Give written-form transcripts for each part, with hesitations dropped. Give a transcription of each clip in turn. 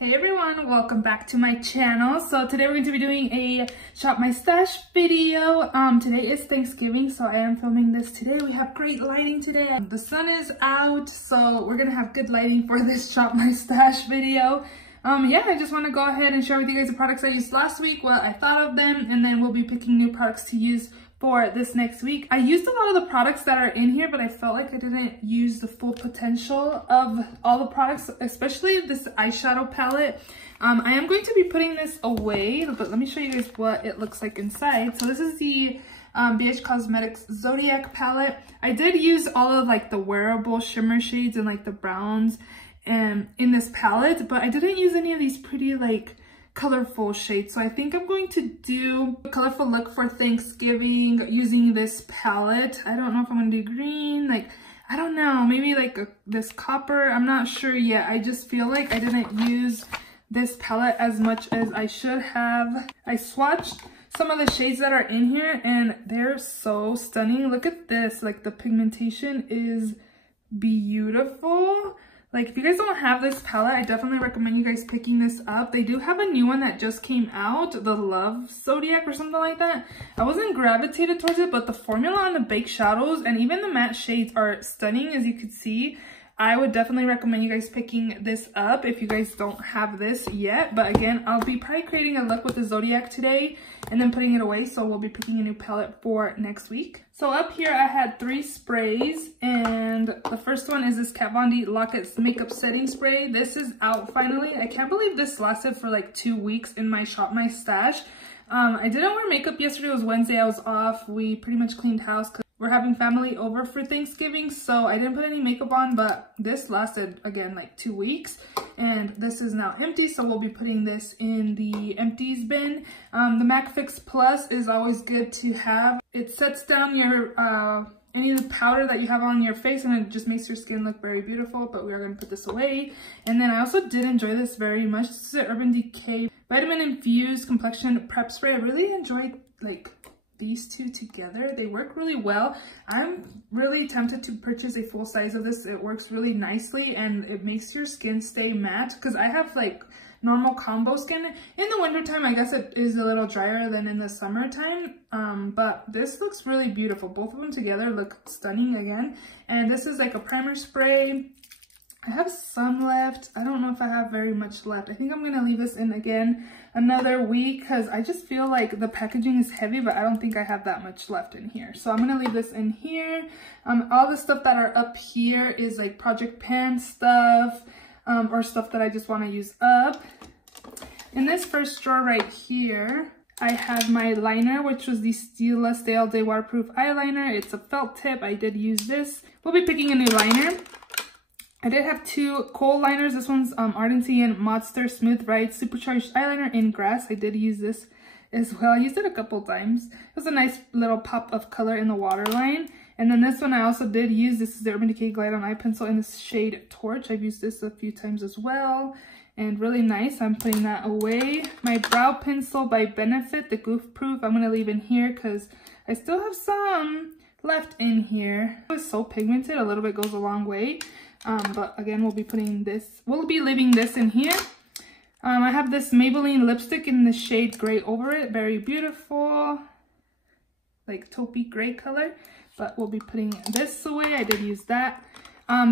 Hey everyone, welcome back to my channel. So today we're going to be doing a shop my stash video. Today is Thanksgiving, so I am filming this today. We have great lighting today. The sun is out, so we're gonna have good lighting for this shop my stash video. Yeah, I just want to go ahead and share with you guys the products I used last week, what I thought of them, and then we'll be picking new products to use for this next week. I used a lot of the products that are in here, but I felt like I didn't use the full potential of all the products, especially this eyeshadow palette. I am going to be putting this away, but let me show you guys what it looks like inside. So this is the BH Cosmetics Zodiac palette. I did use all of like the wearable shimmer shades and like the browns in this palette, but I didn't use any of these pretty like colorful shades. So I think I'm going to do a colorful look for Thanksgiving using this palette. I don't know if I'm gonna do green, like I don't know, maybe like this copper, I'm not sure yet. I just feel like I didn't use this palette as much as I should have. I swatched some of the shades that are in here and they're so stunning. Look at this, like the pigmentation is beautiful. Like, if you guys don't have this palette, I definitely recommend you guys picking this up. They do have a new one that just came out, the Love Zodiac or something like that. I wasn't gravitated towards it, but the formula on the baked shadows and even the matte shades are stunning, as you can see. I would definitely recommend you guys picking this up if you guys don't have this yet. But again, I'll be probably creating a look with the Zodiac today and then putting it away. So we'll be picking a new palette for next week. So up here I had 3 sprays, and the first one is this Kat Von D Lock It Makeup Setting Spray. This is out finally. I can't believe this lasted for like 2 weeks in my shop, my stash. I didn't wear makeup yesterday. It was Wednesday. I was off. We pretty much cleaned house because we're having family over for Thanksgiving, so I didn't put any makeup on, but this lasted again like 2 weeks, and this is now empty, so we'll be putting this in the empties bin. The MAC Fix Plus is always good to have. It sets down your any of the powder that you have on your face, and it just makes your skin look very beautiful, but we are going to put this away. And then I also did enjoy this very much. This is an Urban Decay Vitamin Infused Complexion Prep Spray. I really enjoyed like these two together. They work really well. I'm really tempted to purchase a full size of this. It works really nicely and it makes your skin stay matte, because I have like normal combo skin. In the wintertime, I guess it is a little drier than in the summertime, but this looks really beautiful. Both of them together look stunning again. And this is like a primer spray. I have some left. I don't know if I have very much left. I think I'm gonna leave this in again another week because I just feel like the packaging is heavy, but I don't think I have that much left in here. So I'm gonna leave this in here. All the stuff that are up here is like Project Pan stuff, or stuff that I just want to use up. In this first drawer right here, I have my liner, which was the Stila Stay All Day Waterproof Eyeliner. It's a felt tip. I did use this. We'll be picking a new liner. I did have 2 kohl liners. This one's Ardency and Modster Smooth Ride Supercharged Eyeliner in Grass. I did use this as well. I used it a couple times. It was a nice little pop of color in the waterline. And then this one I also did use. This is the Urban Decay Glide On Eye Pencil in the shade Torch. I've used this a few times as well, and really nice. I'm putting that away. My brow pencil by Benefit, the Goof Proof, I'm gonna leave in here because I still have some left in here. It was so pigmented, a little bit goes a long way. But again, we'll be leaving this in here. I have this Maybelline lipstick in the shade Gray Over It. Very beautiful, like taupey gray color. But we'll be putting this away. I did use that.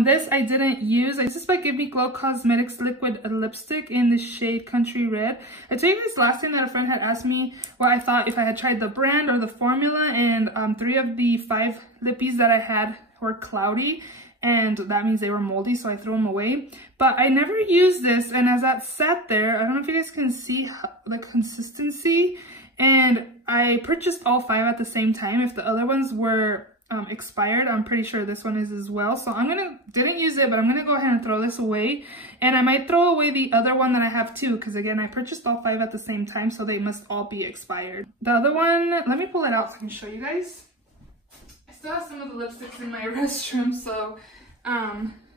This I didn't use. This is by Give Me Glow Cosmetics Liquid Lipstick in the shade Country Red. I told you guys last time that a friend had asked me what I thought if I had tried the brand or the formula, and 3 of the 5 lippies that I had were cloudy, and that means they were moldy, so I threw them away. But I never used this, and as that sat there, I don't know if you guys can see the consistency, and I purchased all 5 at the same time. If the other ones were expired, I'm pretty sure this one is as well. So didn't use it, but I'm gonna go ahead and throw this away, and I might throw away the other one that I have too, because again, I purchased all 5 at the same time, so they must all be expired. The other one, let me pull it out so I can show you guys. I still have some of the lipsticks in my restroom, so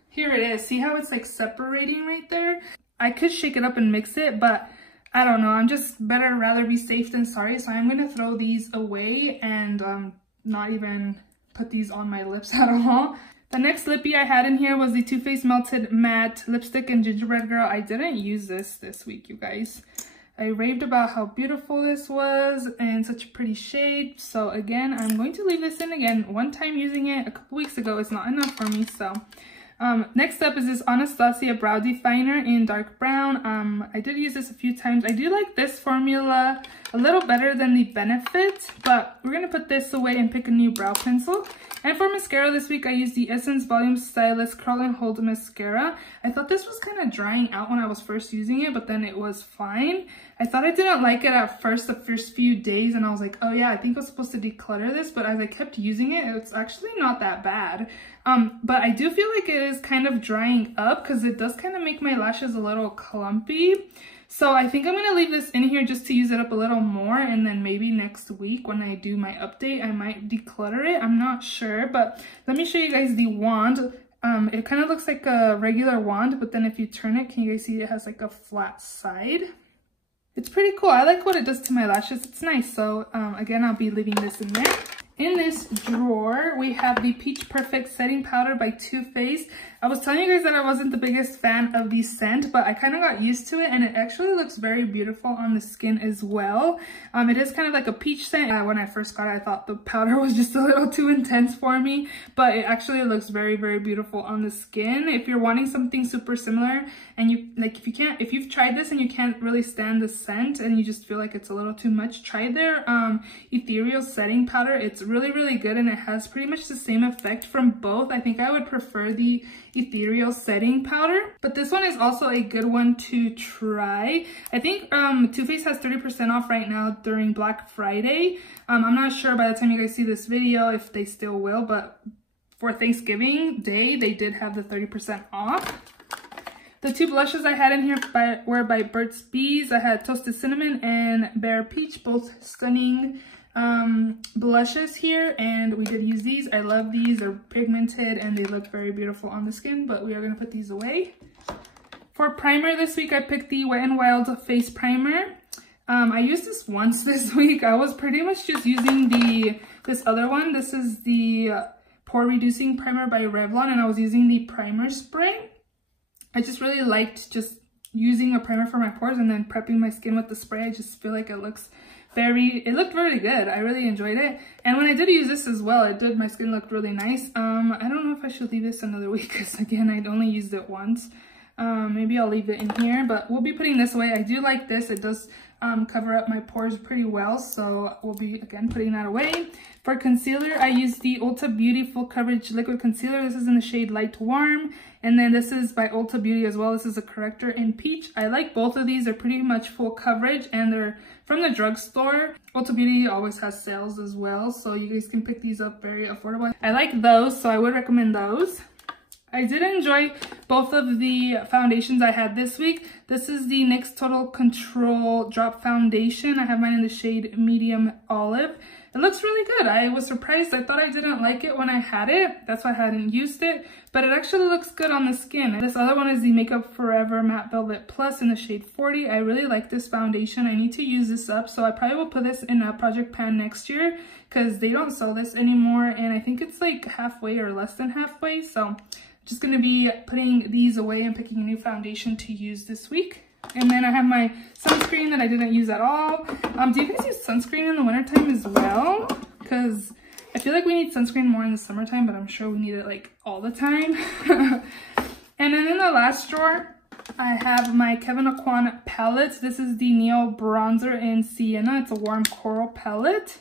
here it is. See how it's like separating right there? I could shake it up and mix it, but I don't know, I'm just rather be safe than sorry, so I'm gonna throw these away and not even put these on my lips at all. The next lippy I had in here was the Too Faced Melted Matte Lipstick in Gingerbread Girl. I didn't use this week, you guys. I raved about how beautiful this was and such a pretty shade. So again, I'm going to leave this in again. One time using it a couple weeks ago is not enough for me, so. Next up is this Anastasia Brow Definer in dark brown. I did use this a few times. I do like this formula a little better than the Benefit, but we're going to put this away and pick a new brow pencil. And for mascara this week, I used the Essence Volume Stylist Curl and Hold Mascara. I thought this was kind of drying out when I was first using it, but then it was fine. I thought I didn't like it at first, the first few days, and I was like, oh yeah, I think I was supposed to declutter this, but as I kept using it, it's actually not that bad. But I do feel like it is kind of drying up because it does kind of make my lashes a little clumpy. So I think I'm going to leave this in here just to use it up a little more, and then maybe next week when I do my update, I might declutter it. I'm not sure, but let me show you guys the wand. It kind of looks like a regular wand, but then if you turn it, can you guys see it has like a flat side? It's pretty cool. I like what it does to my lashes. It's nice. So again, I'll be leaving this in there. In this drawer, we have the Peach Perfect Setting Powder by Too Faced. I was telling you guys that I wasn't the biggest fan of the scent, but I kind of got used to it, and it actually looks very beautiful on the skin as well. It is kind of like a peach scent. When I first got it, I thought the powder was just a little too intense for me, but it actually looks very, very beautiful on the skin. If you're wanting something super similar, and you like, if you've tried this and you can't really stand the scent and you just feel like it's a little too much, try their Ethereal Setting Powder. It's really, really good, and it has pretty much the same effect from both. I think I would prefer the Ethereal Setting Powder, but this one is also a good one to try. I think Too Faced has 30% off right now during Black Friday. I'm not sure by the time you guys see this video if they still will, but for Thanksgiving Day, they did have the 30% off. The two blushes I had in here were by Burt's Bees. I had Toasted Cinnamon and Bare Peach, both stunning blushes here, and we did use these. I love these. They're pigmented and they look very beautiful on the skin, but we are going to put these away. For primer this week, I picked the Wet n Wild Face Primer. I used this once this week. I was pretty much just using this other one. This is the Pore Reducing Primer by Revlon, and I was using the primer spray. I just really liked just using a primer for my pores and then prepping my skin with the spray. I just feel like it looked very good. I really enjoyed it. And when I did use this as well, my skin looked really nice. I don't know if I should leave this another week because again, I'd only used it once. Maybe I'll leave it in here, but we'll be putting this away. I do like this. It does cover up my pores pretty well, so we'll be again putting that away. For concealer, I used the Ulta Beauty Full Coverage Liquid Concealer. This is in the shade Light Warm. And then this is by Ulta Beauty as well. This is a corrector in peach. I like both of these. They're pretty much full coverage and they're from the drugstore. Ulta Beauty always has sales as well, so you guys can pick these up very affordable. I like those, so I would recommend those. I did enjoy both of the foundations I had this week. This is the NYX Total Control Drop Foundation. I have mine in the shade Medium Olive. It looks really good. I was surprised. I thought I didn't like it when I had it. That's why I hadn't used it. But it actually looks good on the skin. This other one is the Makeup Forever Matte Velvet Plus in the shade 40. I really like this foundation. I need to use this up. So I probably will put this in a project pan next year because they don't sell this anymore. And I think it's like halfway or less than halfway. So I'm just going to be putting these away and picking a new foundation to use this week. And then I have my sunscreen that I didn't use at all. Do you guys use sunscreen in the wintertime as well? Because I feel like we need sunscreen more in the summertime, but I'm sure we need it like all the time. And then in the last drawer, I have my Kevyn Aucoin palettes. This is the Neo Bronzer in Sienna. It's a warm coral palette.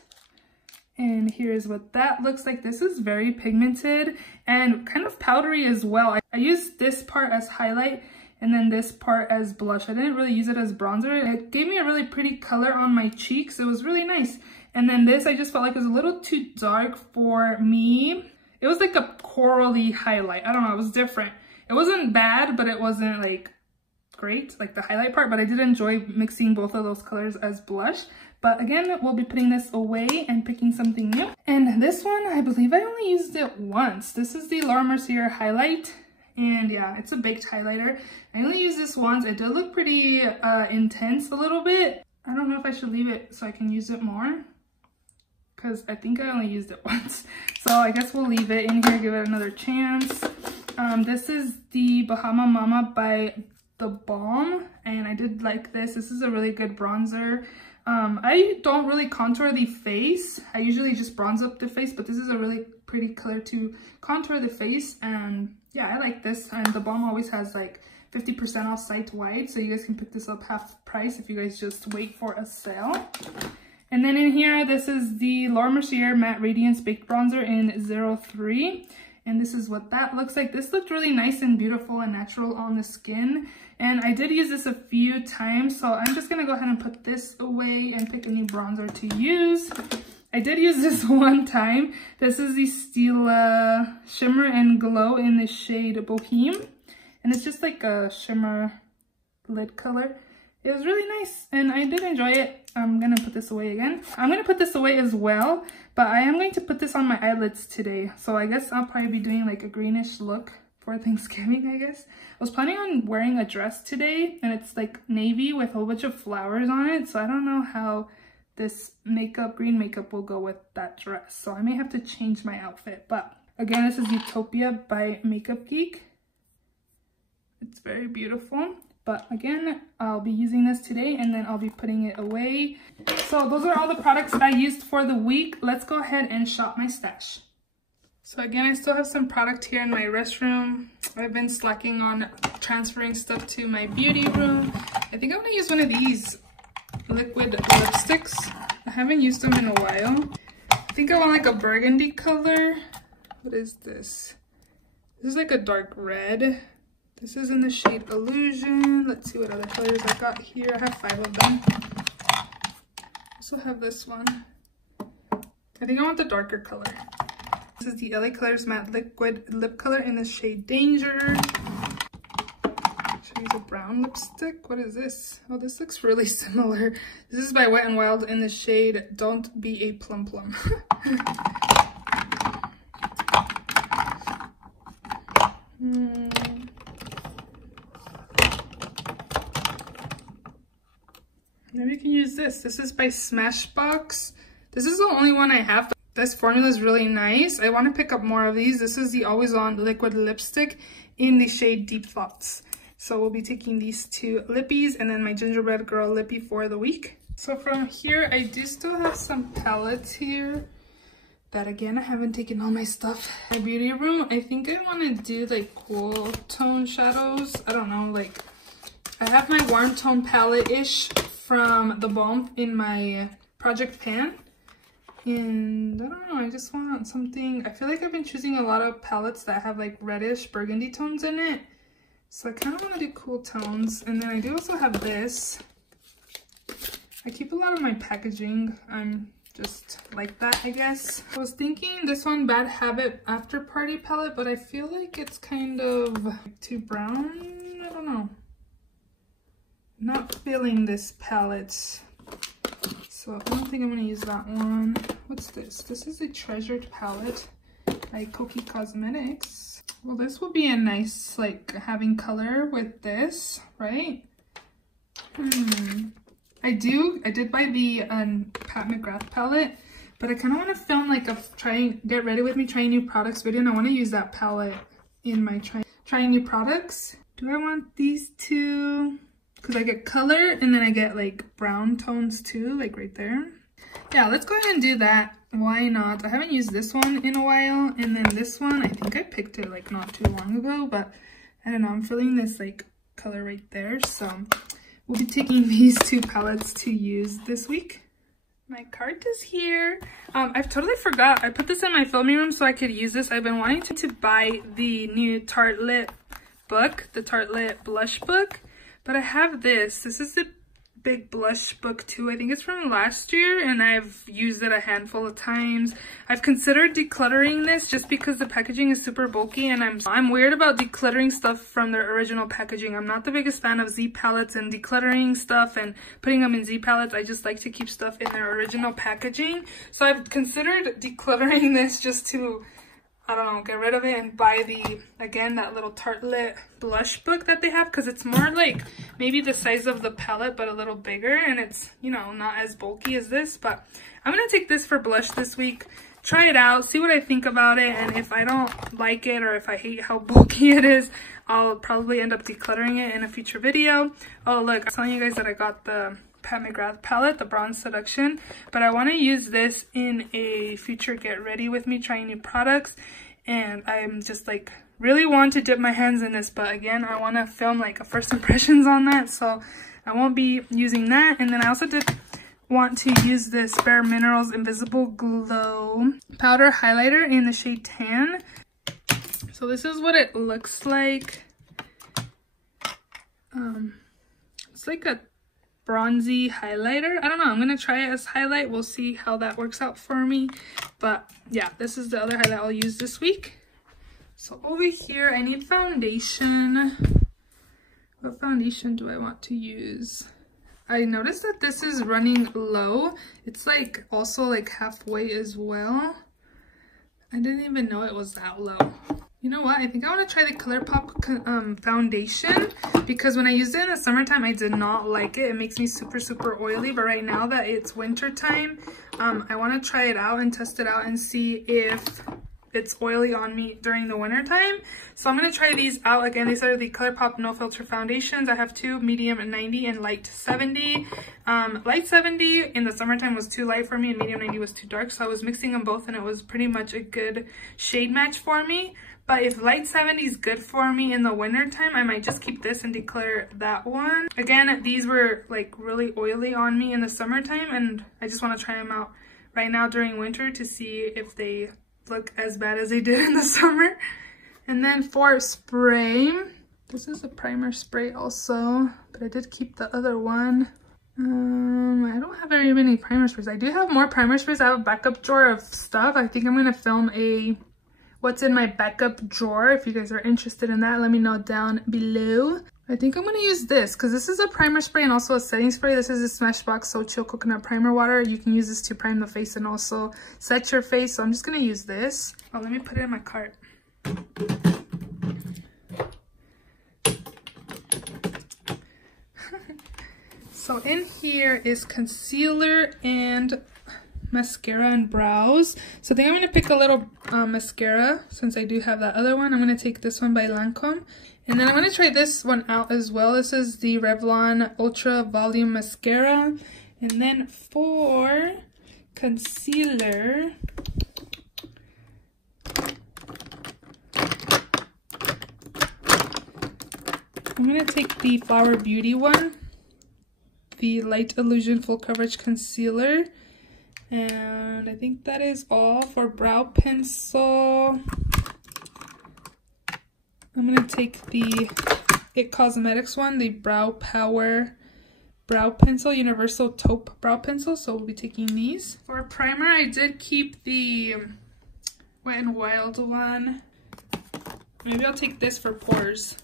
And here's what that looks like. This is very pigmented and kind of powdery as well. I used this part as highlight and then this part as blush. I didn't really use it as bronzer. It gave me a really pretty color on my cheeks. It was really nice. And then this, I just felt like it was a little too dark for me. It was like a corally highlight. I don't know, it was different. It wasn't bad, but it wasn't like great, like the highlight part, but I did enjoy mixing both of those colors as blush. But again, we'll be putting this away and picking something new. And this one, I believe I only used it once. This is the Laura Mercier highlight. And yeah, it's a baked highlighter. I only used this once. It did look pretty intense a little bit. I don't know if I should leave it so I can use it more, because I think I only used it once. So I guess we'll leave it in here, give it another chance. This is the Bahama Mama by The Balm, and I did like this. This is a really good bronzer. I don't really contour the face. I usually just bronze up the face, but this is a really pretty color to contour the face. And yeah, I like this. And The Balm always has like 50% off site-wide, so you guys can pick this up half price if you guys just wait for a sale. And then in here, this is the Laura Mercier Matte Radiance Baked Bronzer in 03. And this is what that looks like. This looked really nice and beautiful and natural on the skin. And I did use this a few times, so I'm just gonna go ahead and put this away and pick a new bronzer to use. I did use this one time. This is the Stila Shimmer and Glow in the shade Boheme. And it's just like a shimmer lid color. It was really nice and I did enjoy it. I'm gonna put this away again. I'm gonna put this away as well, but I am going to put this on my eyelids today. So I guess I'll probably be doing like a greenish look for Thanksgiving, I guess. I was planning on wearing a dress today and it's like navy with a whole bunch of flowers on it. So I don't know how this makeup, green makeup, will go with that dress. So I may have to change my outfit. But again, this is Utopia by Makeup Geek. It's very beautiful. But again, I'll be using this today and then I'll be putting it away. So those are all the products I used for the week. Let's go ahead and shop my stash. So again, I still have some product here in my restroom. I've been slacking on transferring stuff to my beauty room. I think I'm gonna use one of these liquid lipsticks. I haven't used them in a while. I think I want like a burgundy color. What is this? This is like a dark red. This is in the shade Illusion. Let's see what other colors I got here. I have 5 of them. I also have this one. I think I want the darker color. This is the LA Colors Matte Liquid Lip Color in the shade Danger. Should I use a brown lipstick? What is this? Oh, this looks really similar. This is by Wet n Wild in the shade Don't Be a Plum Plum. Maybe you can use this. This is by Smashbox. This is the only one I have. This formula is really nice. I want to pick up more of these. This is the Always On Liquid Lipstick in the shade Deep Thoughts. So we'll be taking these 2 lippies and then my Gingerbread Girl lippy for the week. So from here, I do still have some palettes here. That again, I haven't taken all my stuff. My beauty room, I think I want to do like cool tone shadows. I don't know, like I have my warm tone palette-ish from The Balm in my project pan. And I don't know, I just want something. I feel like I've been choosing a lot of palettes that have like reddish burgundy tones in it. So I kind of want to do cool tones. And then I do also have this. I keep a lot of my packaging. I'm just like that, I guess. I was thinking this one, Bad Habit After Party palette, but I feel like it's kind of too brown. I don't know. Not feeling this palette. So I don't think I'm gonna use that one. What's this? This is a Treasured palette by Koki Cosmetics. Well, this will be a nice, like, having color with this, right? I did buy the Pat McGrath palette, but I kind of want to film like a get ready with me trying new products video, and I want to use that palette in my trying new products. Do I want these 2? Because I get color and then I get like brown tones too, like right there. Yeah, let's go ahead and do that. Why not? I haven't used this one in a while. And then this one, I think I picked it like not too long ago, but I don't know, I'm feeling this like color right there. So we'll be taking these 2 palettes to use this week. My cart is here. I've totally forgot. I put this in my filming room so I could use this. I've been wanting to buy the new Tarte book, the Tarte blush book. But I have this. This is the big blush book too. I think it's from last year and I've used it a handful of times. I've considered decluttering this just because the packaging is super bulky and I'm weird about decluttering stuff from their original packaging. I'm not the biggest fan of Z palettes and decluttering stuff and putting them in Z palettes. I just like to keep stuff in their original packaging. So I've considered decluttering this just to I don't know, get rid of it and buy the, again, that little Tarte blush book that they have, because it's more like maybe the size of the palette but a little bigger, and it's, you know, not as bulky as this. But I'm gonna take this for blush this week, try it out, see what I think about it, and if I don't like it or if I hate how bulky it is, I'll probably end up decluttering it in a future video. Oh look, I was telling you guys that I got the Pat McGrath palette, the Bronze Seduction, but I want to use this in a future get ready with me trying new products, and I'm just like really want to dip my hands in this, but again, I want to film like a first impressions on that, so I won't be using that. And then I also did want to use this Bare Minerals Invisible Glow powder highlighter in the shade Tan. So this is what it looks like. It's like a bronzy highlighter. I don't know, I'm gonna try it as highlight. We'll see how that works out for me. But yeah, this is the other highlight I'll use this week. So over here, I need foundation. What foundation do I want to use? I noticed that this is running low. It's like also like halfway as well. I didn't even know it was that low. You know what? I think I want to try the Colourpop foundation, because when I used it in the summertime, I did not like it. It makes me super, super oily. But right now that it's winter time, I want to try it out and test it out and see if it's oily on me during the winter time. So I'm going to try these out. Again, these are the Colourpop No Filter foundations. I have two, medium 90 and light 70. Light 70 in the summertime was too light for me, and medium 90 was too dark. So I was mixing them both, and it was pretty much a good shade match for me. But if light 70 is good for me in the winter time, I might just keep this and declare that one. Again, these were like really oily on me in the summertime, and I just want to try them out right now during winter to see if they look as bad as they did in the summer. And then for spray, this is a primer spray also, but I did keep the other one. I don't have very many primer sprays. I do have more primer sprays. I have a backup drawer of stuff. I think I'm going to film a what's in my backup drawer. If you guys are interested in that, let me know down below. I think I'm going to use this because this is a primer spray and also a setting spray. This is the Smashbox So Chill Coconut Primer Water. You can use this to prime the face and also set your face. So I'm just going to use this. Oh, let me put it in my cart. So in here is concealer and mascara and brows. So I think I'm going to pick a little mascara since I do have that other one. I'm going to take this one by Lancome. And then I'm going to try this one out as well. This is the Revlon Ultra Volume Mascara. And then for concealer, I'm going to take the Flower Beauty one, the Light Illusion Full Coverage Concealer. And I think that is all. For brow pencil, I'm going to take the IT Cosmetics one, the Brow Power Brow Pencil, Universal Taupe Brow Pencil. So we'll be taking these. For primer, I did keep the Wet n Wild one. Maybe I'll take this for pores.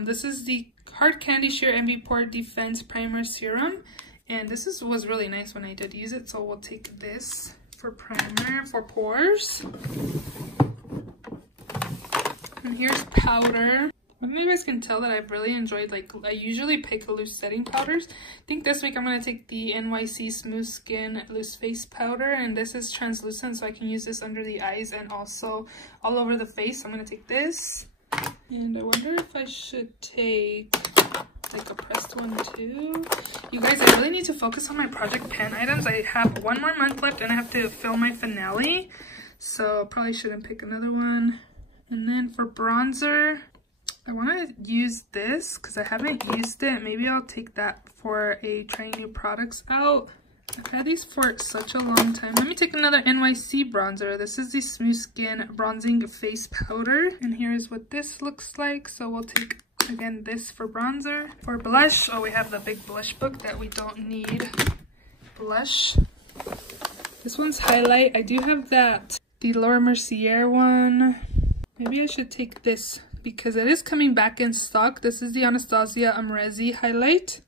This is the Hard Candy Sheer Envy Pore Defense Primer Serum. And this was really nice when I did use it. So we'll take this for primer for pores. And here's powder. I don't know if you guys can tell that I've really enjoyed, like, I usually pick loose setting powders. I think this week I'm going to take the NYC Smooth Skin Loose Face Powder. And this is translucent, so I can use this under the eyes and also all over the face. So I'm going to take this. And I wonder if I should take like a pressed one too. You guys, I really need to focus on my project pan items. I have one more month left and I have to film my finale. So probably shouldn't pick another one. And then for bronzer, I want to use this because I haven't used it. Maybe I'll take that for a trying new products out. I've had these for such a long time. Let me take another NYC bronzer. This is the Smooth Skin Bronzing Face Powder. And here's what this looks like. So we'll take, again, this for bronzer. For blush, oh, we have the big blush book that we don't need. Blush. This one's highlight. I do have that, the Laura Mercier one. Maybe I should take this because it is coming back in stock. This is the Anastasia Amrezi highlight.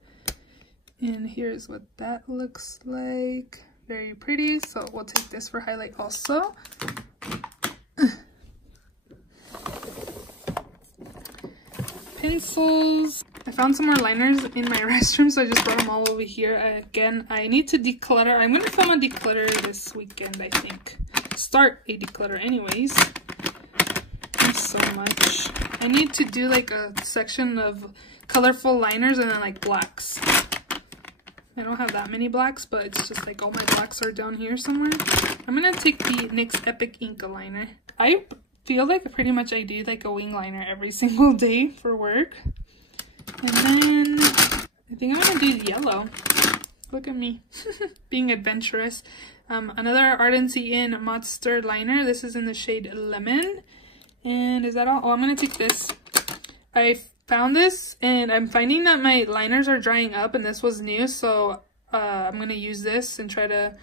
And here's what that looks like. Very pretty. So we'll take this for highlight also. pencils. I found some more liners in my restroom, so I just brought them all over here. Again, I need to declutter. I'm gonna film a declutter this weekend, I think. Start a declutter anyways. There's so much. I need to do like a section of colorful liners and then like blacks. I don't have that many blacks, but it's just like all my blacks are down here somewhere. I'm gonna take the NYX Epic Ink liner. I feel like pretty much I do like a wing liner every single day for work. And then I think I'm gonna do yellow. Look at me being adventurous. Another Ardency in Monster liner. This is in the shade Lemon. And is that all? Oh, I'm gonna take this. I found this and I'm finding that my liners are drying up, and this was new, so I'm gonna use this and try to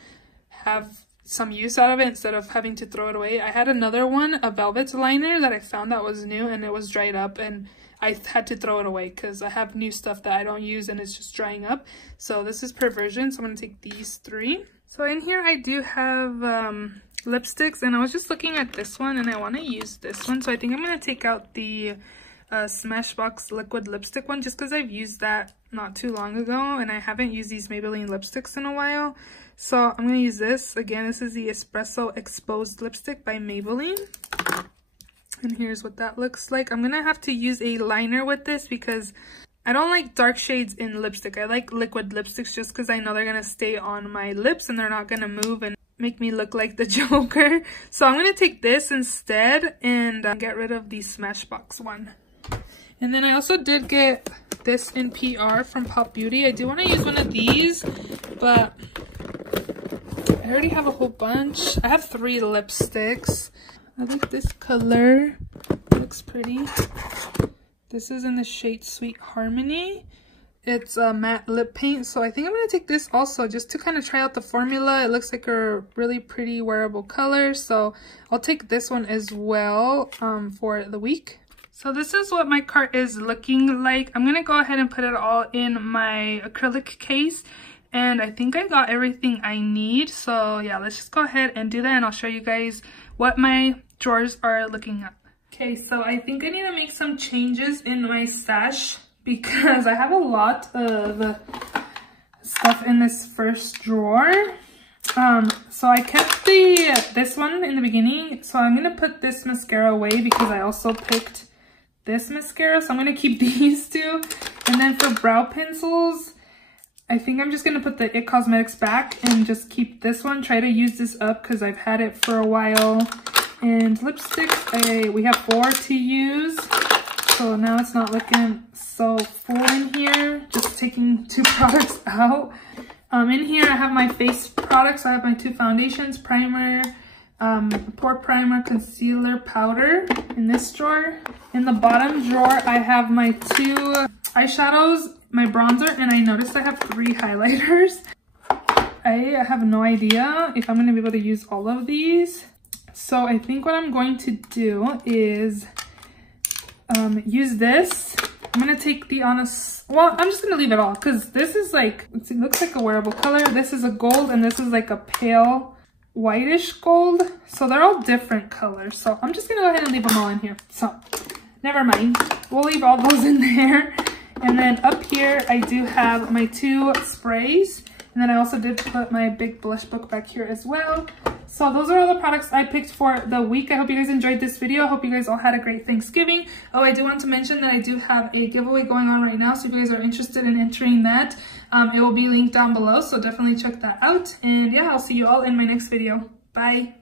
have some use out of it instead of having to throw it away. I had another one, a Velvet liner that I found that was new, and it was dried up and I had to throw it away because I have new stuff that I don't use and it's just drying up. So this is Perversion, so I'm gonna take these 3. So in here I do have lipsticks, and I was just looking at this one and I want to use this one, so I think I'm gonna take out the Smashbox liquid lipstick one just because I've used that not too long ago and I haven't used these Maybelline lipsticks in a while. So I'm gonna use this. Again, this is the Espresso Exposed Lipstick by Maybelline. And here's what that looks like. I'm gonna have to use a liner with this because I don't like dark shades in lipstick. I like liquid lipsticks just because I know they're gonna stay on my lips and they're not gonna move and make me look like the Joker. So I'm gonna take this instead and get rid of the Smashbox one. And then I also did get this in PR from Pop Beauty. I do want to use one of these, but I already have a whole bunch. I have 3 lipsticks. I like this color. It looks pretty. This is in the shade Sweet Harmony. It's a matte lip paint, so I think I'm going to take this also just to kind of try out the formula. It looks like a really pretty wearable color, so I'll take this one as well for the week. So this is what my cart is looking like. I'm going to go ahead and put it all in my acrylic case. And I think I got everything I need. So yeah, let's just go ahead and do that. And I'll show you guys what my drawers are looking at. Okay, so I think I need to make some changes in my stash because I have a lot of stuff in this first drawer. So I kept this one in the beginning. So I'm going to put this mascara away because I also picked this mascara, so I'm gonna keep these 2. And then for brow pencils, I think I'm just gonna put the IT Cosmetics back and just keep this one. Try to use this up because I've had it for a while. And lipsticks, we have 4 to use, so now it's not looking so full in here. Just taking 2 products out. In here I have my face products. I have my 2 foundations, primer, pore primer, concealer, powder in this drawer. In the bottom drawer, I have my 2 eyeshadows, my bronzer, and I noticed I have 3 highlighters. I have no idea if I'm going to be able to use all of these. So I think what I'm going to do is use this. I'm going to take the Honest... Well, I'm just going to leave it all because this is like... It looks like a wearable color. This is a gold and this is like a pale whitish gold, so they're all different colors, so I'm just gonna go ahead and leave them all in here. So never mind, we'll leave all those in there. And then up here I do have my 2 sprays, and then I also did put my big blush book back here as well. So those are all the products I picked for the week. I hope you guys enjoyed this video. I hope you guys all had a great Thanksgiving. Oh, I do want to mention that I do have a giveaway going on right now, so if you guys are interested in entering that, it will be linked down below, so definitely check that out. And yeah, I'll see you all in my next video. Bye!